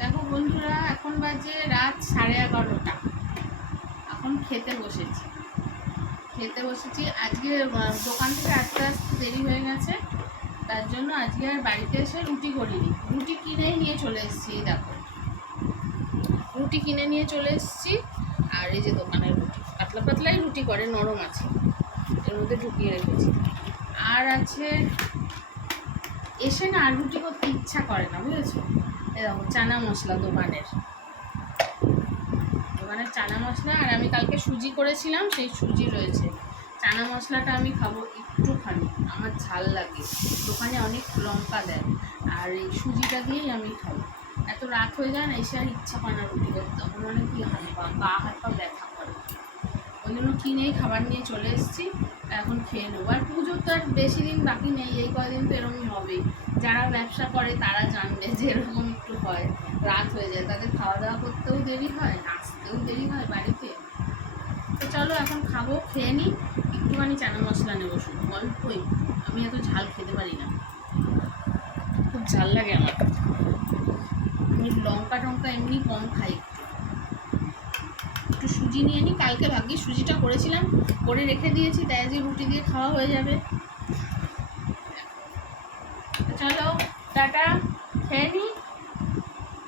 দেখো বন্ধুরা, এখন বাজে রাত 11:30। এখন খেতে বসেছি। আজকে দোকান থেকে আসতে আসতে দেরি হয়ে গেছে, তার জন্য আজকে আর বাড়িতে এসে রুটি করিনি। রুটি কিনেই নিয়ে চলে এসেছি। দেখো, রুটি কিনে নিয়ে চলে এসেছি। আর এই যে দোকানের রুটি, পাতলা পাতলাই রুটি করে, নরম আছে, এর মধ্যে ঢুকিয়ে রেখেছি। আর আছে, এসে না আর রুটি করতে ইচ্ছা করে না, বুঝেছো? এরকম চানা মশলা দোকানের চানা মশলা। আর আমি কালকে সুজি করেছিলাম, সেই সুজি রয়েছে। চানা মশলাটা আমি খাবো একটুখানি, আমার ঝাল লাগে। দোকানে অনেক লঙ্কা দেয়, আর এই সুজিটা দিয়েই আমি খাবো। এত রাত হয়ে যায় না, এসে আর ইচ্ছা করে না রুটি করতে, তখন অনেক কি গা হাত পা ব্যথা করে। ওই জন্য কিনেই খাবার নিয়ে চলে এসেছি। এখন খেয়ে নেবো। আর পুজোর তো আর বেশি দিন বাকি নেই, এই কয়দিন তো এরকমই হবে। যারা ব্যবসা করে তারা জানবে যে এরকম একটু হয়, রাত হয়ে যায়, তাদের খাওয়া দাওয়া করতেও দেরি হয়, আসতেও দেরি হয় বাড়িতে। তো চলো এখন খাবো, খেয়ে নিই। একটুখানি চানা মশলা নেবো, শুধু অল্প একটু। আমি এত ঝাল খেতে পারি না, খুব ঝাল লাগে আমার। আমি লঙ্কা টঙ্কা এমনি কম খাই। একটু সুজি নিয়ে নিই, কালকে ভাগ্যি সুজিটা করেছিলাম, করে রেখে দিয়েছি, তাই আজকে রুটি দিয়ে খাওয়া হয়ে যাবে। চলো টাটা, খেয়ে নিই।